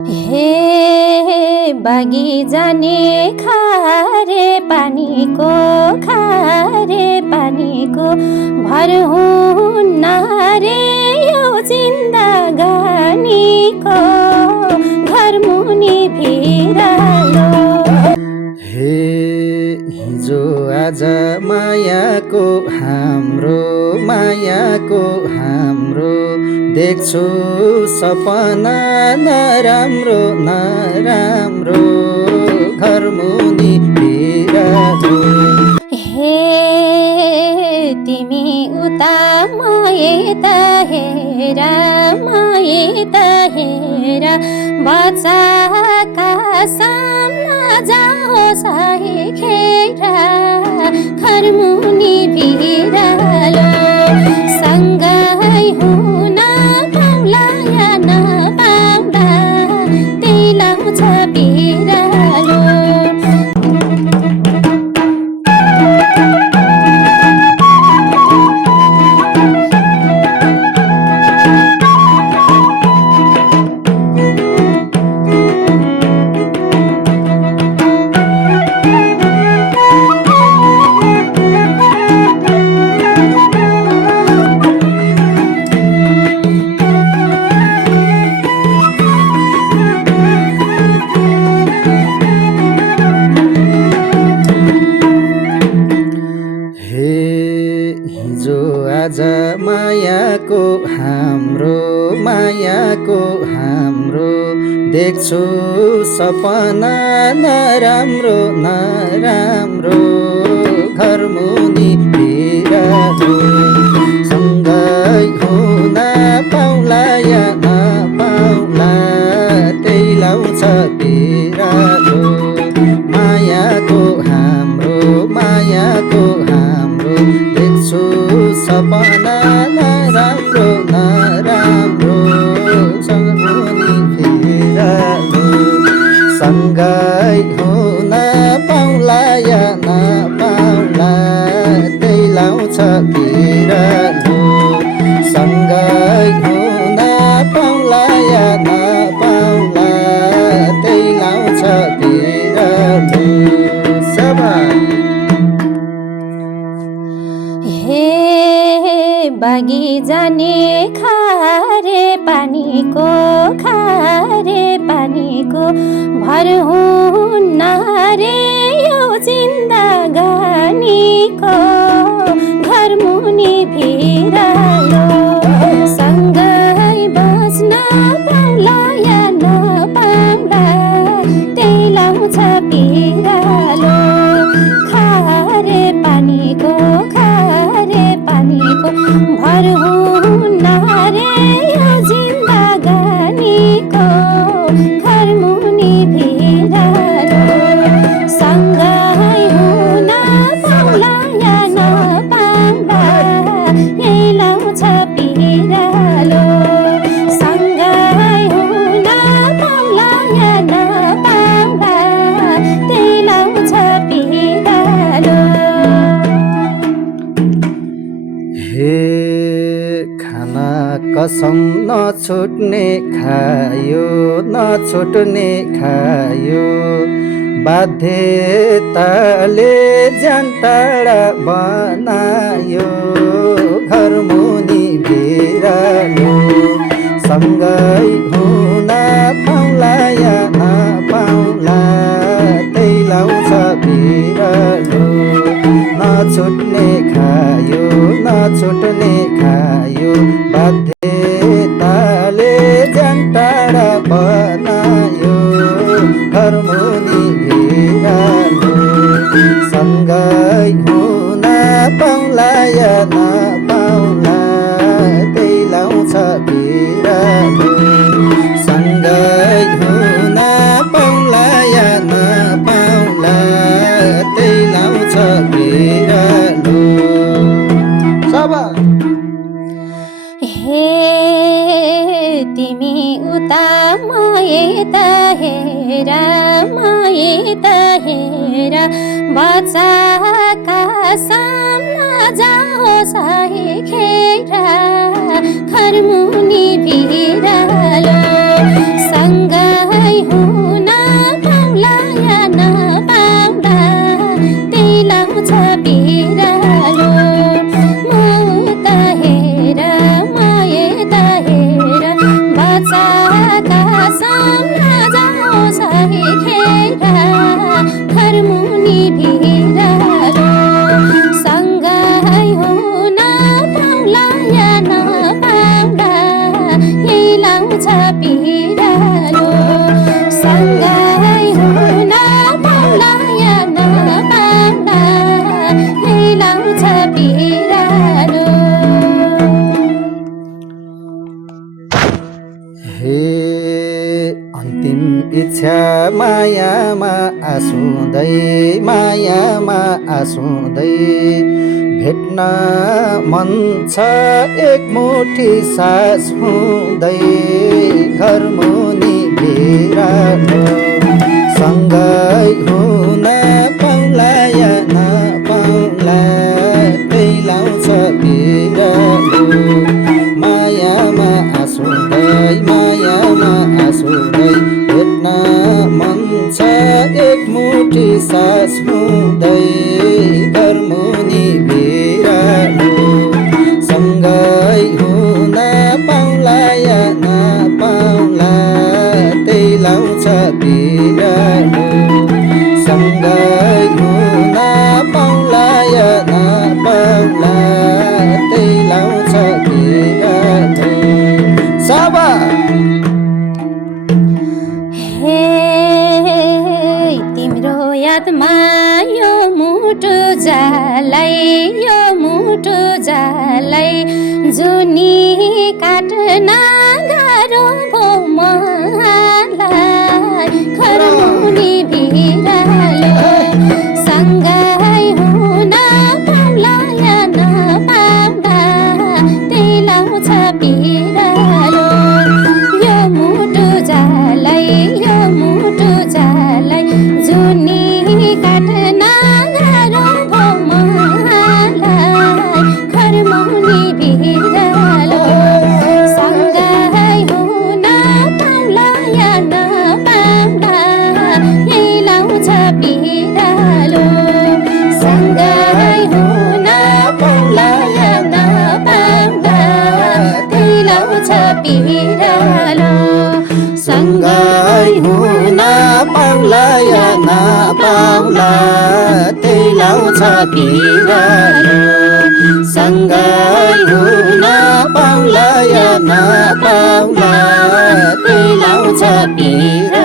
हे बागी जाने खारे पानीको भर हुन्न रे यो जिन्दगानीको घर मुनि भिरालो। हे हिजो आज मायाको हाम्रो देख्छु सपना नराम्रो घर मुनि भिरालो। हे तिमी उता म यता हेर बच्चाका सामना जाओस् खेर घर मुनि भिरालो। सँगै हुन पाउला या नपाउला त्यही लाउँछ बिरालो। आज मायाको हाम्रो देख्छु सपना नराम्रो घर मुनि भिरालो। सँगै हुन पाउला या नपाउला त्यही लाउँछ बिरालो। मायाको हाम्रो देख्छु सपना नराम्रो मुनि भिरालो। सँगै हुन पाउला या नपाउला त्यही लाउँछ बिरालो। सँगै हुन पाउला या नपाउला त्यही लाउँछ बिरालो। हे बागी जाने खारे पानीको भर हुन्न रे यो जिन्दगानीको घर मुनि भिरालो। सँगै बस्न पाउला या नपाउला त्यही लाउँछ बिरालो। खारे पानीको भर हुन्न रे यो जिन्दगानीको घर मुनि भिरालो। सँगै हुन पाउला या नपाउला यही लाउँछ बिरालो। सँगै हुन पाउला या नपाउला त्यही लाउँछ बिरालो। हे खाना कसम नछुट्ने खायो बाध्यताले ज्यान टाढा बनायो घर मुनि भिरालो। सँगै हुन पाउला या नपाउला त्यही लाउँछ बिरालो। नछुट्ने खायो बाध्यताले ज्यान टाढा बनायो घर मुनि भिरालो। सँगै हुन पाउला या नपाउला त्यही लाउँछ बिरालो। सँगै हुन पाउला या नपाउला त्यही लाउँछ बिरालो। हे तिमी उता म यता हेर बच्चाका सामना जाओस् खेर घर मुनि भिरालो। सँगै हुन पाउला या नपाउला त्यही लाउँछ बिरालो मुत हेर माये त हेर बच्चाका सामना जाओस् खेर घरमुनि बिरालो सँगै हुन पाउला या नपाउला यही लाउँछ बिरालो सँगै हुन पाउला या नपाउला यही लाउँछ बिरालो हे अन्तिम इच्छा मायामा आँसुँदै भेट्न मन छ एक मुठी सास हुँदै घरमुनि बिरालो सँगै हुन पाउला या नपाउला त्यही लाउँछ बिरालो मायामा आँसुँदै भेट्न मन छ एक मुठी सास हुँदै घरमुनि बिरालो सँगै हुन पाउला या नपाउला त्यही लाउँछ बिरालो सँगै हुन पाउला या नपाउला त्यही लाउँछ बिरालो साबा हे तिम्रो यादमा यो मुटु जालै जुनी काट्न गाह्रो भो मलाई घरमुनि बिरालो सँगै हुन पाउला या नपाउला त्यही लाउँछ बिरालो यो मुटु जालै जुनी काट्न गाह्रो भो मलाई घरमुनि बिरालो सँगै हुन पाउला या नपाउला यही लाउँछ बिरालो सँगै हुन पाउला या नपाउला त्यही लाउँछ बिरालो सँगै हुन पाउला या नपाउला त्यही लाउँछ बिरालो सँगै हुन पाउला या नपाउला त्यही लाउँछ बिरालो